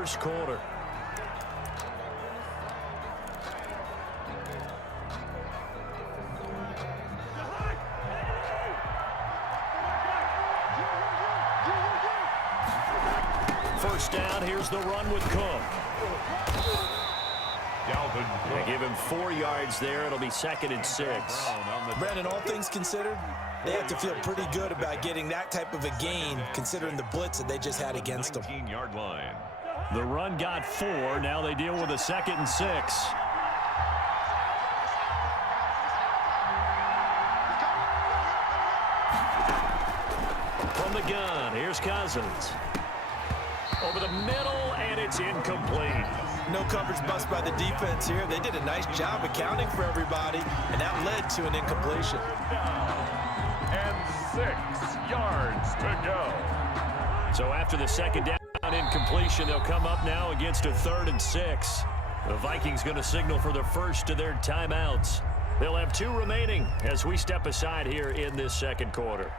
first quarter. First down, here's the run with Cook. They give him 4 yards there. It'll be 2nd and 6. Brandon, all things considered, they have to feel pretty good about getting that type of a gain, considering the blitz that they just had against them. 19-yard line. The run got 4. Now they deal with a 2nd and 6. From the gun, here's Cousins. Over the middle, and it's incomplete. No coverage bust by the defense here. They did a nice job accounting for everybody, and that led to an incompletion. And 6 yards to go. So after the 2nd down incompletion, they'll come up now against a 3rd and 6. The Vikings going to signal for the first of their timeouts. They'll have 2 remaining as we step aside here in this 2nd quarter.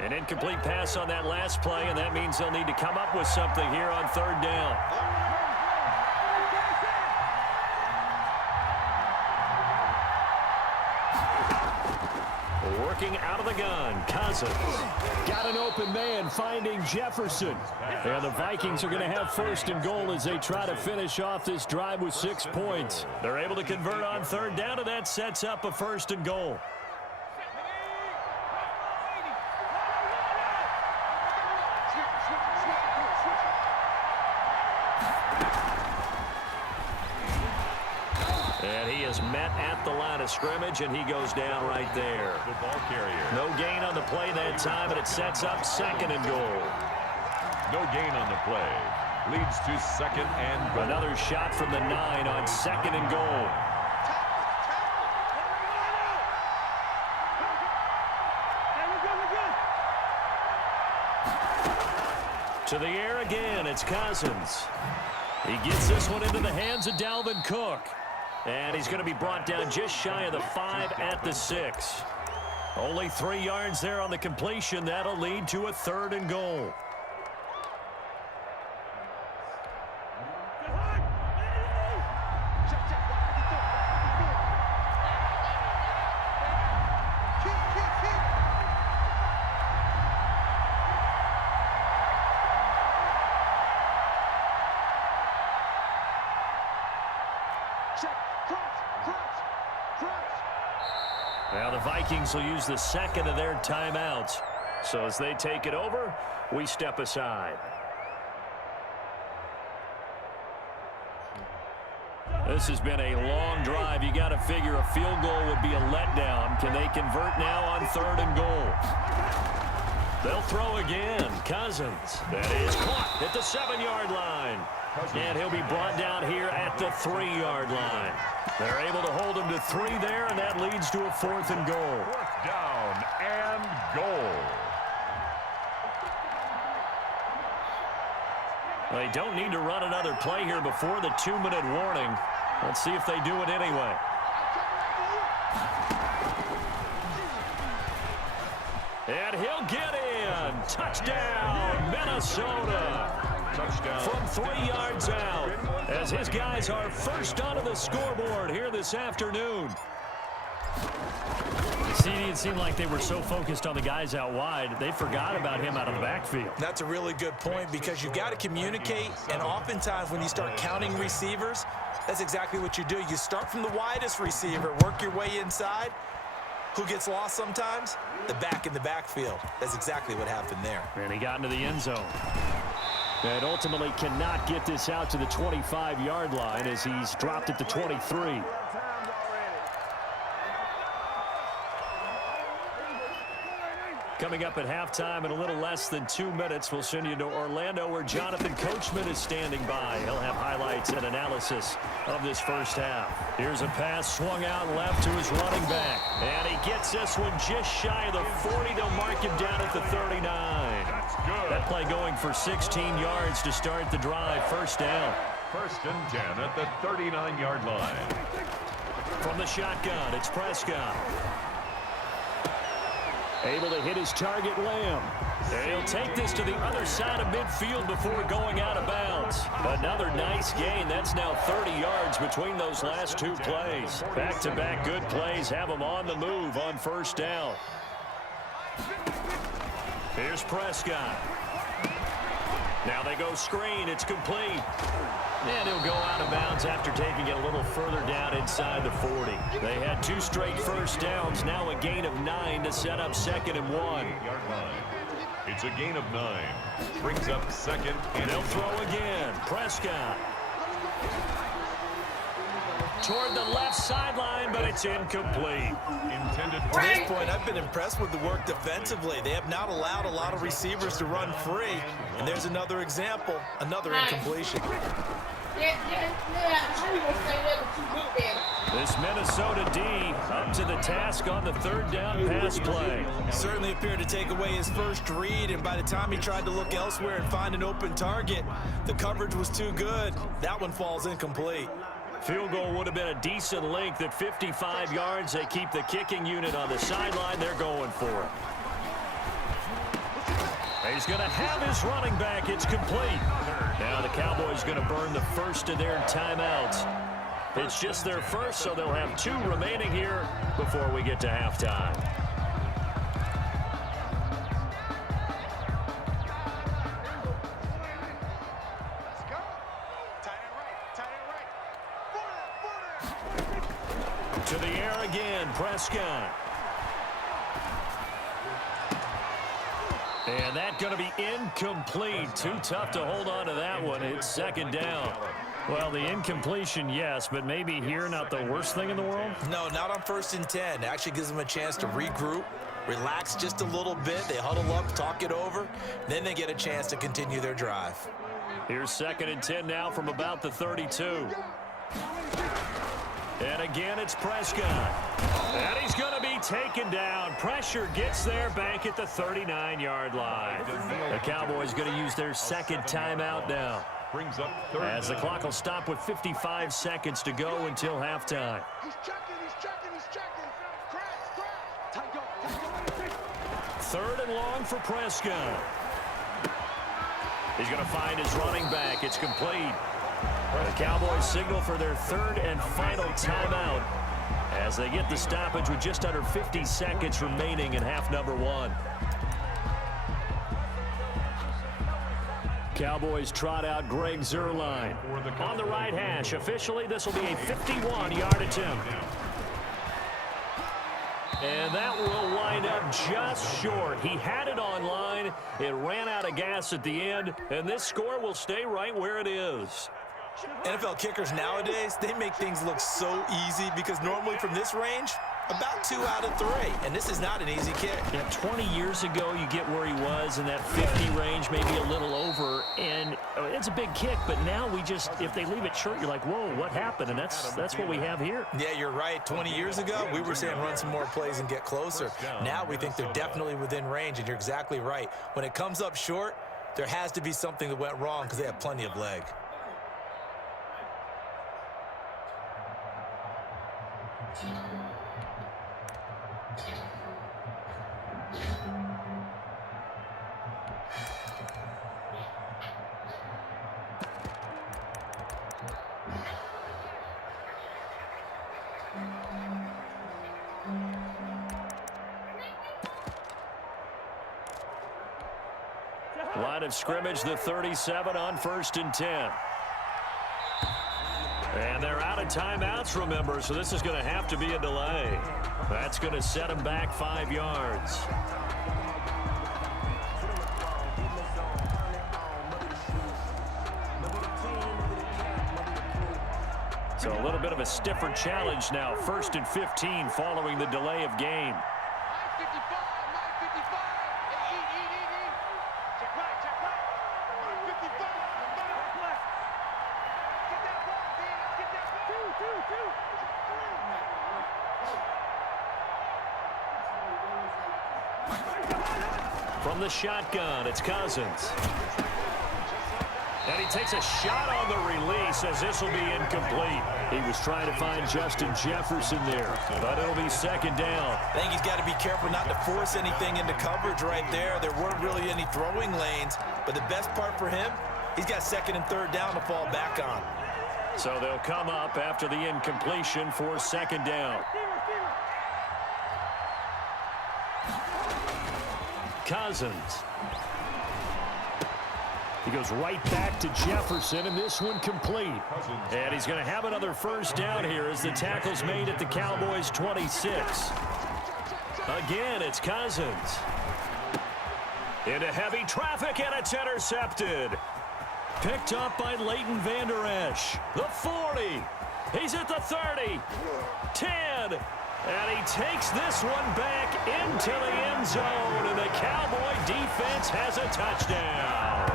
An incomplete pass on that last play, and that means they'll need to come up with something here on 3rd down. Working out of the gun, Cousins. Got an open man finding Jefferson. And the Vikings are going to have 1st and goal as they try to finish off this drive with 6 points. They're able to convert on 3rd down, and that sets up a 1st and goal. And he is met at the line of scrimmage, and he goes down right there. The ball carrier. No gain on the play that time, and it sets up 2nd and goal. No gain on the play. Leads to 2nd and goal. Another shot from the 9 on 2nd and goal. To the air again, it's Cousins. He gets this one into the hands of Dalvin Cook. And he's going to be brought down just shy of the 5 at the 6. Only 3 yards there on the completion. That'll lead to a 3rd and goal. Now the Vikings will use the 2nd of their timeouts. So as they take it over, we step aside. This has been a long drive. You got to figure a field goal would be a letdown. Can they convert now on 3rd and goal? They'll throw again. Cousins. That is caught at the 7-yard line. And he'll be brought down here at the 3-yard line. They're able to hold him to 3 there, and that leads to a 4th and goal. 4th down and goal. They don't need to run another play here before the 2-minute warning. Let's see if they do it anyway. And he'll get in. Touchdown, Minnesota. Touchdown. From 3 yards out, as his guys are first onto the scoreboard here this afternoon. It seemed like they were so focused on the guys out wide, they forgot about him out of the backfield. That's a really good point, because you've got to communicate, and oftentimes when you start counting receivers, that's exactly what you do. You start from the widest receiver, work your way inside. Who gets lost sometimes? The back in the backfield. That's exactly what happened there. And he got into the end zone. And ultimately cannot get this out to the 25-yard line as he's dropped at the 23. Coming up at halftime in a little less than 2 minutes, we'll send you to Orlando where Jonathan Coachman is standing by. He'll have highlights and analysis of this first half. Here's a pass swung out left to his running back. And he gets this one just shy of the 40. They'll mark him down at the 39. That's good. That play going for 16 yards to start the drive. First down. 1st and 10 at the 39-yard line. From the shotgun, it's Prescott. Able to hit his target, Lamb. And he'll take this to the other side of midfield before going out of bounds. Another nice gain. That's now 30 yards between those last two plays. Back-to-back good plays have them on the move on first down. Here's Prescott. Now they go screen. It's complete. And he'll go out of bounds after taking it a little further down inside the 40. They had 2 straight first downs. Now a gain of 9 to set up 2nd and 1. It's a gain of 9. Brings up 2nd and they'll throw again. Prescott. Toward the left sideline, but it's incomplete. Intended. To this point, I've been impressed with the work defensively. They have not allowed a lot of receivers to run free. And there's another example, another incompletion. This Minnesota D up to the task on the 3rd down pass play. Certainly appeared to take away his first read, and by the time he tried to look elsewhere and find an open target, the coverage was too good. That one falls incomplete. Field goal would have been a decent length at 55 yards. They keep the kicking unit on the sideline. They're going for it. He's going to have his running back. It's complete. Now the Cowboys going to burn the first of their timeouts. It's just their first, so they'll have 2 remaining here before we get to halftime. To the air again, Prescott. And that's going to be incomplete. Too tough to hold on to that one. It's 2nd down. Well, the incompletion, yes, but maybe here not the worst thing in the world? No, not on 1st and 10. It actually gives them a chance to regroup, relax just a little bit. They huddle up, talk it over, then they get a chance to continue their drive. Here's 2nd and 10 now from about the 32. And again, it's Prescott. And he's going to be taken down. Pressure gets there back at the 39-yard line. The Cowboys going to use their 2nd timeout now. Brings up 3rd. As the clock will stop with 55 seconds to go until halftime. He's checking. 3rd and long for Prescott. He's going to find his running back. It's complete. The Cowboys signal for their 3rd and final timeout as they get the stoppage with just under 50 seconds remaining in half number 1. Cowboys trot out Greg Zuerlein on the right hash. Officially, this will be a 51-yard attempt. And that will wind up just short. He had it on line. It ran out of gas at the end, and this score will stay right where it is. NFL kickers nowadays, they make things look so easy because normally from this range, about 2 out of 3. And this is not an easy kick. Yeah, 20 years ago, you get where he was in that 50 range, maybe a little over. And it's a big kick, but now we just, if they leave it short, you're like, whoa, what happened? And that's what we have here. Yeah, you're right. 20 years ago, we were saying run some more plays and get closer. Now we think they're definitely within range, and you're exactly right. When it comes up short, there has to be something that went wrong because they have plenty of leg. Line of scrimmage, the 37 on 1st and 10. And they're out of timeouts, remember, so this is going to have to be a delay. That's going to set them back 5 yards. So a little bit of a stiffer challenge now. 1st and 15 following the delay of game. From the shotgun, it's Cousins. And he takes a shot on the release as this will be incomplete. He was trying to find Justin Jefferson there, but it'll be 2nd down. I think he's got to be careful not to force anything into coverage right there. There weren't really any throwing lanes, but the best part for him, He's got second and third down to fall back on. So they'll come up after the incompletion for second down. Cousins. He goes right back to Jefferson, and this one complete. And he's going to have another first down here as the tackle's made at the Cowboys' 26. Again, it's Cousins. Into heavy traffic, and it's intercepted. Picked up by Leighton Vander Esch. The 40. He's at the 30. 10. And he takes this one back into the end zone, and the Cowboy defense has a touchdown.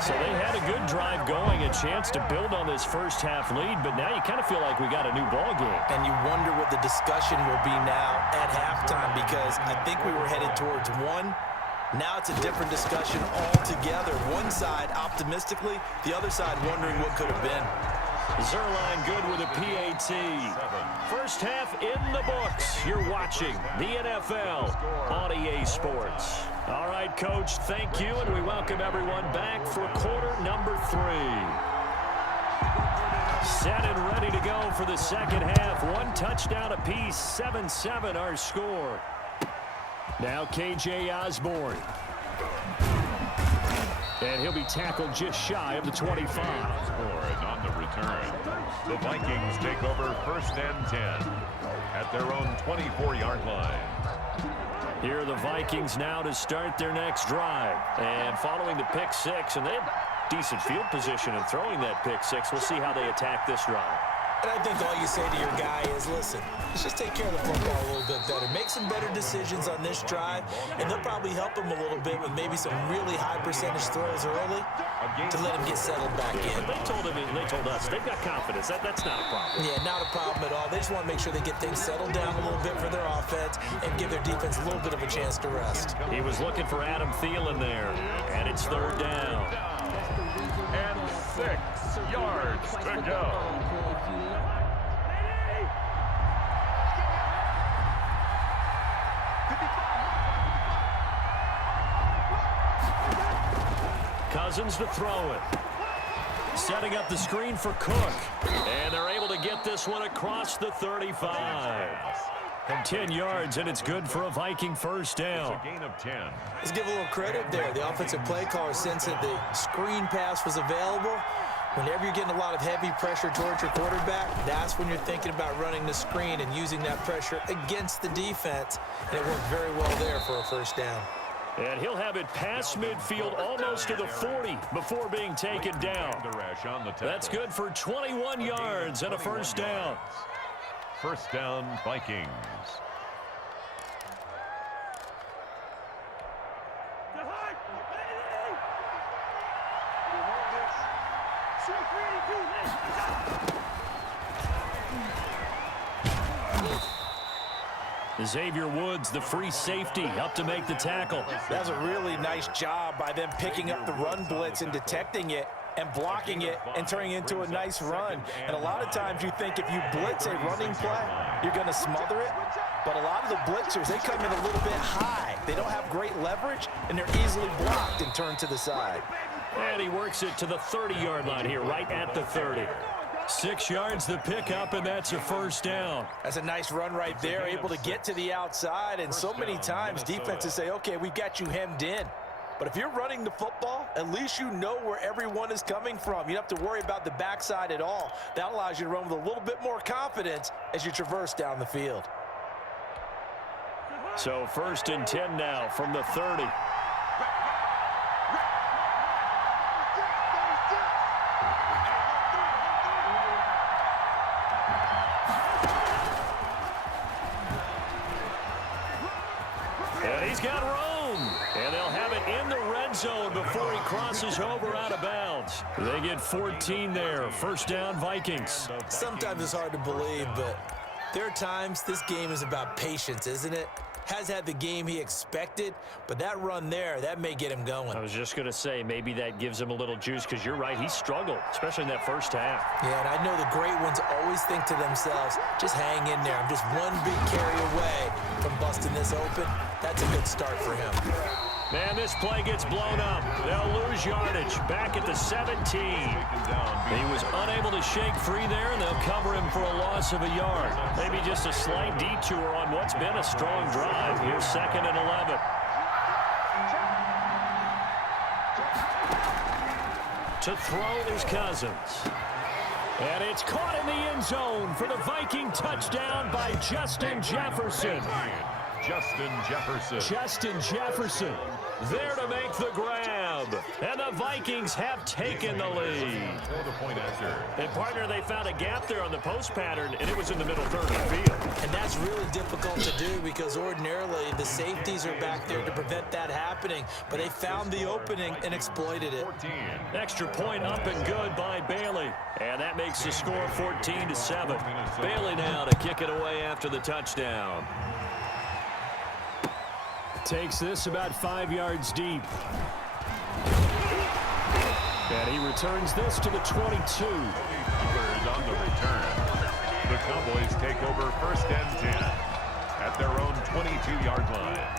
So they had a good drive going, a chance to build on this first half lead, but now you kind of feel like we got a new ball game. And you wonder what the discussion will be now at halftime, because I think we were headed towards one. Now it's a different discussion altogether. One side optimistically, the other side wondering what could have been. Zerline good with a PAT. First half in the books. You're watching the NFL on EA Sports. All right, Coach, thank you, and we welcome everyone back for quarter number 3. Set and ready to go for the second half. One touchdown apiece, 7-7 our score. Now KJ Osborne. And he'll be tackled just shy of the 25. And on the return, the Vikings take over first and 10 at their own 24-yard line. Here are the Vikings now to start their next drive. And following the pick 6, and they have decent field position in throwing that pick 6. We'll see how they attack this drive. And I think all you say to your guy is, listen, let's just take care of the football a little bit better. Make some better decisions on this drive, and they'll probably help him a little bit with maybe some really high percentage throws early to let him get settled back in. They told him, and they told us, they've got confidence. That's not a problem. Yeah, not a problem at all. They just want to make sure they get things settled down a little bit for their offense and give their defense a little bit of a chance to rest. He was looking for Adam Thielen there, and it's third down. And 6 yards to go. Cousins to throw it. Setting up the screen for Cook. And they're able to get this one across the 35. And 10 yards, and it's good for a Viking first down. It's a gain of 10. Let's give a little credit there. The offensive play caller, since that the screen pass was available, whenever you're getting a lot of heavy pressure towards your quarterback, that's when you're thinking about running the screen and using that pressure against the defense. And it worked very well there for a first down. And he'll have it past midfield almost to the 40 before being taken down. That's good for 21 yards and a first down. First down, Vikings. Xavier Woods, the free safety, up to make the tackle. That's a really nice job by them picking up the run blitz and detecting it and blocking it and turning it into a nice run. And a lot of times you think if you blitz a running play, you're going to smother it. But a lot of the blitzers, they come in a little bit high. They don't have great leverage, and they're easily blocked and turned to the side. And he works it to the 30-yard line here, right at the 30. 6 yards the pickup, and that's a first down. That's a nice run right there, able to get to the outside. And so many times defenses say, okay, we've got you hemmed in. But if you're running the football, at least you know where everyone is coming from. You don't have to worry about the backside at all. That allows you to run with a little bit more confidence as you traverse down the field. So first and 10 now from the 30. And he's got room. And they'll have it in the red zone before he crosses over out of bounds. They get 14 there. First down, Vikings. Sometimes it's hard to believe, but there are times this game is about patience, isn't it? Has had the game he expected, but that run there, that may get him going. I was just going to say, maybe that gives him a little juice, because you're right, he struggled, especially in that first half. Yeah, and I know the great ones always think to themselves, just hang in there. I'm just one big carry away from busting this open. That's a good start for him. And this play gets blown up. They'll lose yardage. Back at the 17. He was unable to shake free there, and they'll cover him for a loss of a yard. Maybe just a slight detour on what's been a strong drive. Here's 2nd and 11. To throw is Cousins. And it's caught in the end zone for the Viking touchdown by Justin Jefferson. Justin Jefferson there to make the grab. And the Vikings have taken the lead. And, partner, they found a gap there on the post pattern, and it was in the middle third of the field. And that's really difficult to do because ordinarily the safeties are back there to prevent that happening. But they found the opening and exploited it. Extra point up and good by Bailey. And that makes the score 14-7. Bailey now to kick it away after the touchdown. Takes this about 5 yards deep. And he returns this to the 22. On the return. The Cowboys take over 1st and 10 at their own 22-yard line.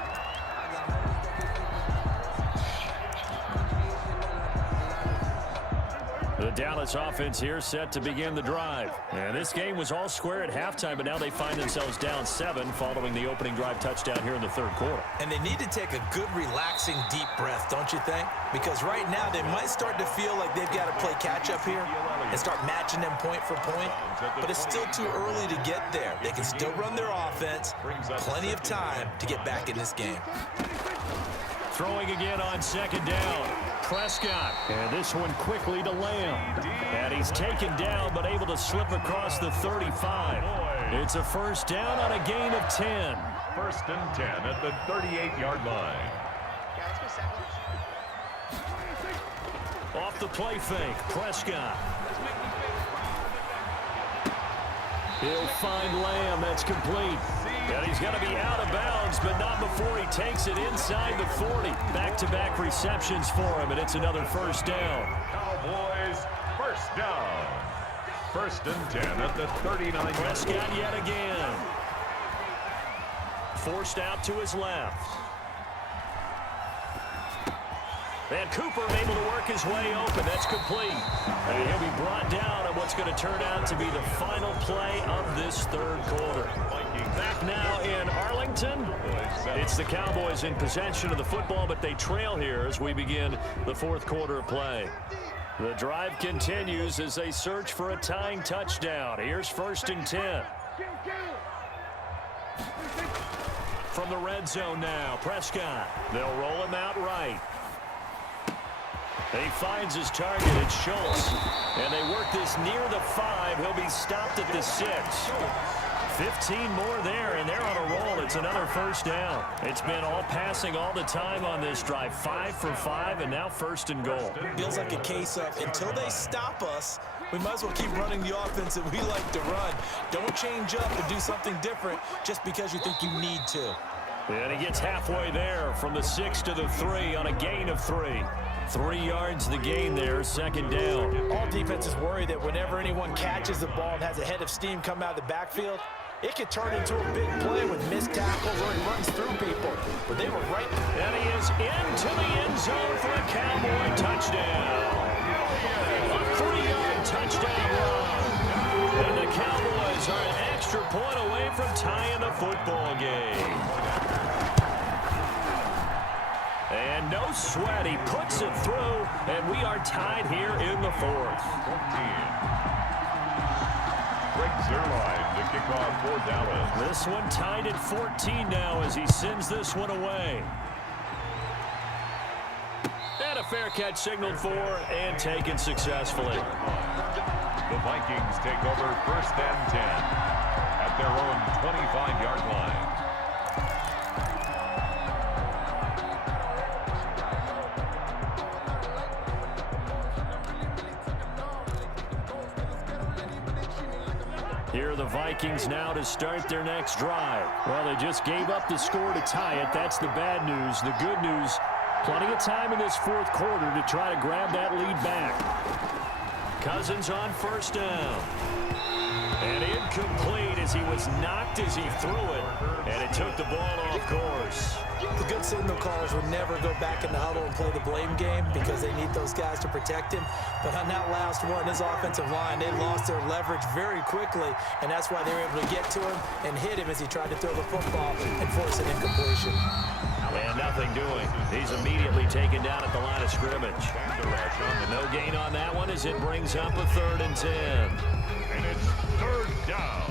The Dallas offense here set to begin the drive. And this game was all square at halftime, but now they find themselves down 7 following the opening drive touchdown here in the 3rd quarter. And they need to take a good, relaxing, deep breath, don't you think? Because right now they might start to feel like they've got to play catch-up here and start matching them point for point. But it's still too early to get there. They can still run their offense. Plenty of time to get back in this game. Throwing again on 2nd down. Prescott. And this one quickly to Lamb. And he's taken down but able to slip across the 35. It's a 1st down on a gain of 10. 1st and 10 at the 38-yard line. Off the play fake. Prescott. He'll find Lamb. That's complete. And he's going to be out of bounds, but not before he takes it inside the 40. Back-to-back receptions for him, and it's another 1st down. Cowboys, 1st down. 1st and 10 at the 39. Prescott yet again. Forced out to his left. And Cooper able to work his way open. That's complete. And he'll be brought down on what's going to turn out to be the final play of this 3rd quarter. Back now in Arlington. It's the Cowboys in possession of the football, but they trail here as we begin the 4th quarter of play. The drive continues as they search for a tying touchdown. Here's 1st and 10. From the red zone now, Prescott. They'll roll him out right. He finds his target. It's Schultz. And they work this near the 5. He'll be stopped at the 6. 15 more there, and they're on a roll. It's another 1st down. It's been all passing all the time on this drive. 5 for 5, and now 1st and goal. Feels like a case of until they stop us, we might as well keep running the offense that we like to run. Don't change up and do something different just because you think you need to. And he gets halfway there from the 6 to the 3 on a gain of 3. 3 yards the gain there, 2nd down. All defenses worry that whenever anyone catches the ball and has a head of steam come out of the backfield, it could turn into a big play with missed tackles or he runs through people. But they were right. And he is into the end zone for a Cowboy touchdown. A 3-yard touchdown run. And the Cowboys are an extra point away from tying the football game. And no sweat. He puts it through, and we are tied here in the 4th. Greg Zuerlein to kick off for Dallas. This one tied at 14 now as he sends this one away. And a fair catch signaled for and taken successfully. The Vikings take over 1st and 10 at their own 25-yard line. Here are the Vikings now to start their next drive. Well, they just gave up the score to tie it. That's the bad news. The good news, plenty of time in this 4th quarter to try to grab that lead back. Cousins on first down. And incomplete as he was knocked as he threw it. And it took the ball off course. The good signal callers would never go back in the huddle and play the blame game because they need those guys to protect him. But on that last one, his offensive line, they lost their leverage very quickly, and that's why they were able to get to him and hit him as he tried to throw the football and force an incompletion. And nothing doing. He's immediately taken down at the line of scrimmage. No gain on that one as it brings up a 3rd and 10. And it's 3rd down.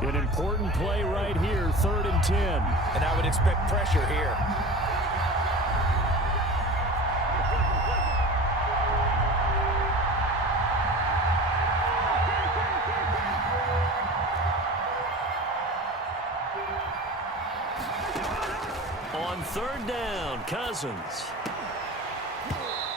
An important play right here, 3rd and 10. And I would expect pressure here. On 3rd down, Cousins.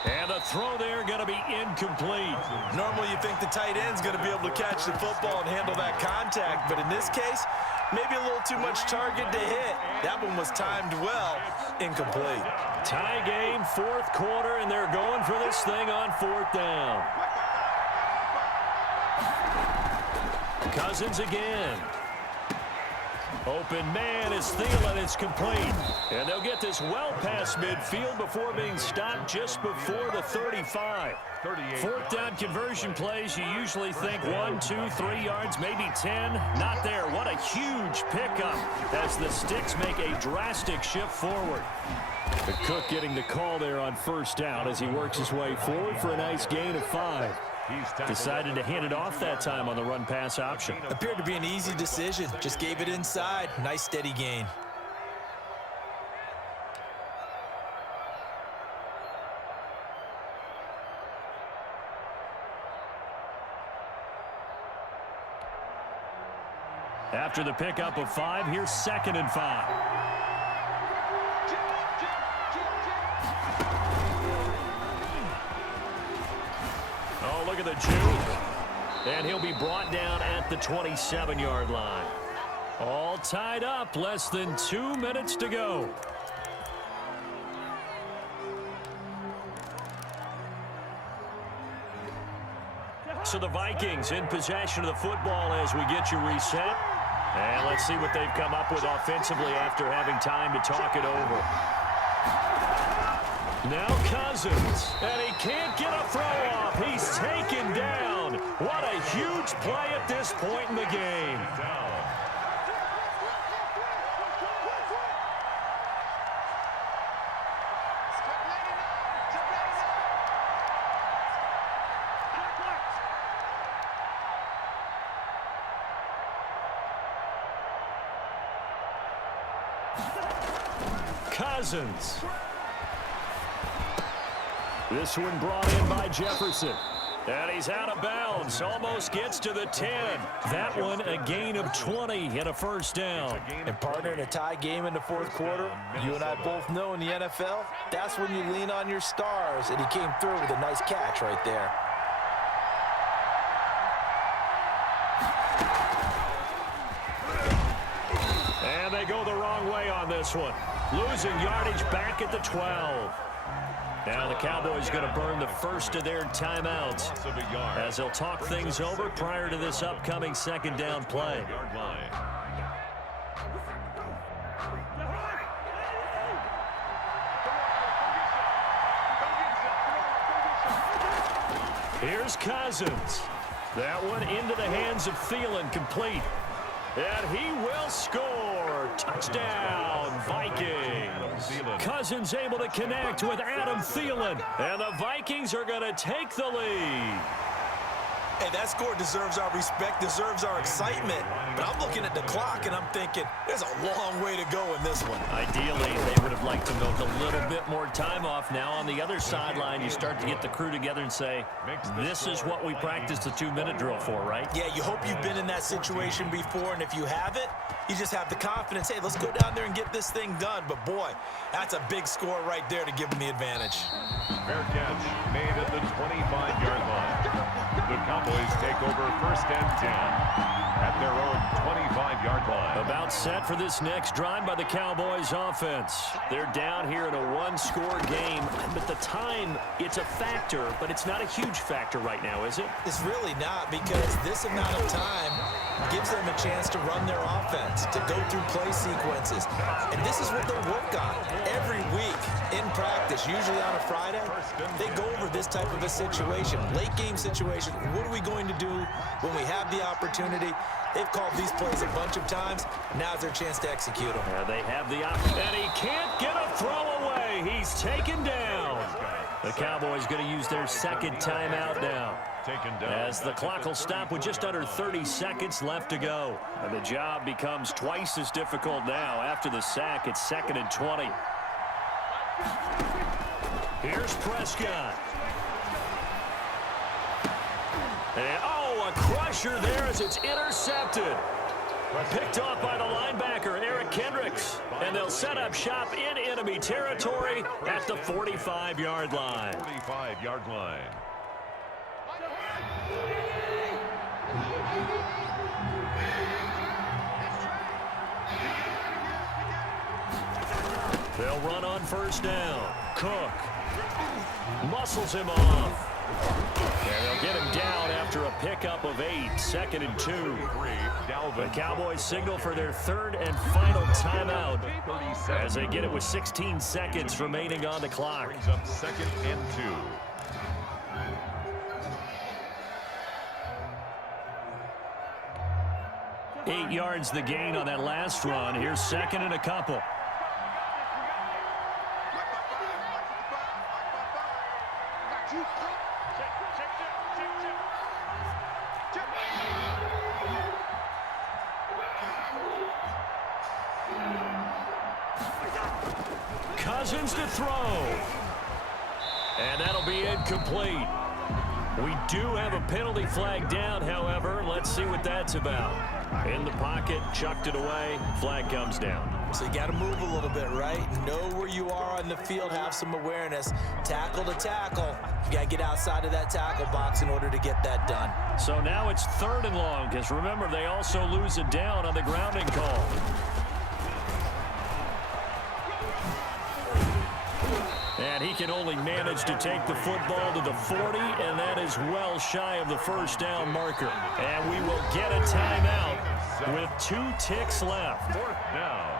And the throw there going to be incomplete. Normally you think the tight end's going to be able to catch the football and handle that contact, but in this case, maybe a little too much target to hit. That one was timed well, incomplete. Tie game, 4th quarter, and they're going for this thing on 4th down. Cousins again. Open man is Thielen. It's complete. And they'll get this well past midfield before being stopped just before the 35. 4th down conversion plays, you usually think 1, 2, 3 yards, maybe 10. Not there. What a huge pickup as the Sticks make a drastic shift forward. The Cook getting the call there on 1st down as he works his way forward for a nice gain of 5. Decided to hand it off that time on the run-pass option. Appeared to be an easy decision. Just gave it inside. Nice steady gain. After the pickup of 5, here's 2nd and 5. Oh, look at the juke. And he'll be brought down at the 27-yard line. All tied up, less than 2 minutes to go. So the Vikings in possession of the football as we get you reset. And let's see what they've come up with offensively after having time to talk it over. Now Cousins, and he can't get a throw off. He's taken down. What a huge play at this point in the game. Cousins. This one brought in by Jefferson. And he's out of bounds. Almost gets to the 10. That one a gain of 20 and a 1st down. And partner, in a tie game in the 4th quarter, you and I both know in the NFL, that's when you lean on your stars. And he came through with a nice catch right there. And they go the wrong way on this one. Losing yardage back at the 12. Now the Cowboys going to burn the first of their timeouts as they'll talk things over prior to this upcoming 2nd down play. Here's Cousins. That one into the hands of Thielen, complete. And he will score. Touchdown, Vikings. Cousins able to connect with Adam Thielen. And the Vikings are going to take the lead. Hey, that score deserves our respect, deserves our excitement. But I'm looking at the clock, and I'm thinking, there's a long way to go in this one. Ideally, they would have liked to milk a little bit more time off. Now on the other sideline, you start to get the crew together and say, this is what we practiced the 2-minute drill for, right? Yeah, you hope you've been in that situation before, and if you haven't, you just have the confidence, hey, let's go down there and get this thing done. But, boy, that's a big score right there to give them the advantage. Fair catch made at the 25-yard line. The Cowboys take over 1st and 10 at their own 25-yard line. About set for this next drive by the Cowboys offense. They're down here in a one-score game, but the time, it's a factor, but it's not a huge factor right now, is it? It's really not, because this amount of time gives them a chance to run their offense, to go through play sequences. And this is what they work on every week in practice, usually on a Friday. They go over this type of a situation, late game situation. What are we going to do when we have the opportunity? They've called these plays a bunch of times. Now's their chance to execute them. Yeah, they have the opportunity, and he can't get a throw away. He's taken down. The Cowboys going to use their second timeout now, as the clock will stop with just under 30 seconds left to go. And the job becomes twice as difficult now. After the sack, it's 2nd and 20. Here's Prescott. And, oh, a crusher there as it's intercepted. Picked off by the linebacker, Eric Kendricks. And they'll set up shop in enemy territory at the 45-yard line. 45-yard line. They'll run on first down. Cook muscles him off. And they'll get him down after a pickup of 8. 2nd and 2. The Cowboys signal for their third and final timeout as they get it with 16 seconds remaining on the clock. Brings up 2nd and 2. 8 yards the gain on that last run. Here's 2nd and a couple. Cousins to throw. And that'll be incomplete. We do have a penalty flag down, however. Let's see what that's about. In the pocket, chucked it away. Flag comes down. So you got to move a little bit, right? Know where you are on the field, have some awareness. Tackle to tackle. You got to get outside of that tackle box in order to get that done. So now it's 3rd and long, because remember, they also lose it down on the grounding call. And he can only manage to take the football to the 40, and that is well shy of the first down marker. And we will get a timeout with 2 ticks left. 4th down.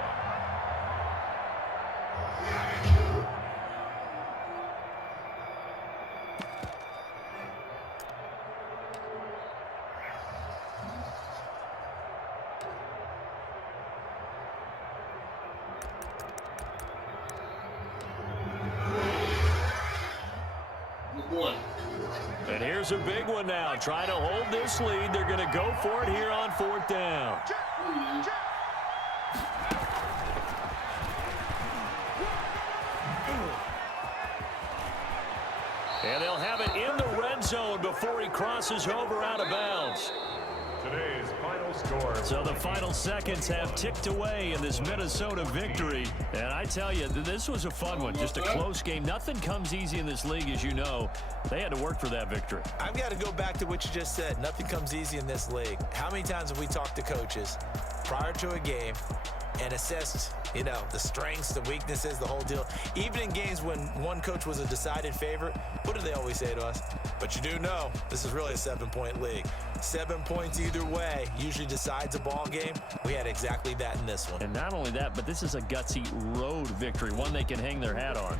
And here's a big one now. Trying to hold this lead. They're going to go for it here on 4th down. And they'll have it in the red zone before he crosses over out of bounds. Today's final score. So the final seconds have ticked away in this Minnesota victory. And I tell you, this was a fun one. Just a close game. Nothing comes easy in this league, as you know. They had to work for that victory. I've got to go back to what you just said. Nothing comes easy in this league. How many times have we talked to coaches prior to a game and assessed, you know, the strengths, the weaknesses, the whole deal? Even in games when one coach was a decided favorite, what do they always say to us? But you do know, this is really a 7-point league. 7 points either way usually decides a ball game. We had exactly that in this one. And not only that, but this is a gutsy road victory, one they can hang their hat on.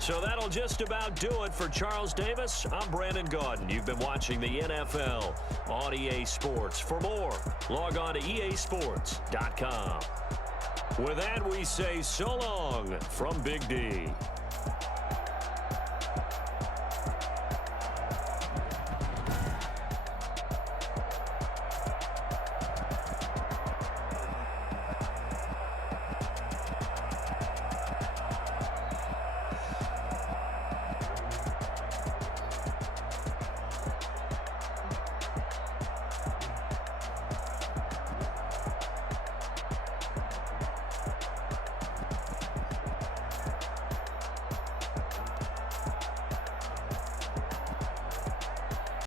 So that'll just about do it for Charles Davis. I'm Brandon Gaudin. You've been watching the NFL on EA Sports. For more, log on to easports.com. With that, we say so long from Big D.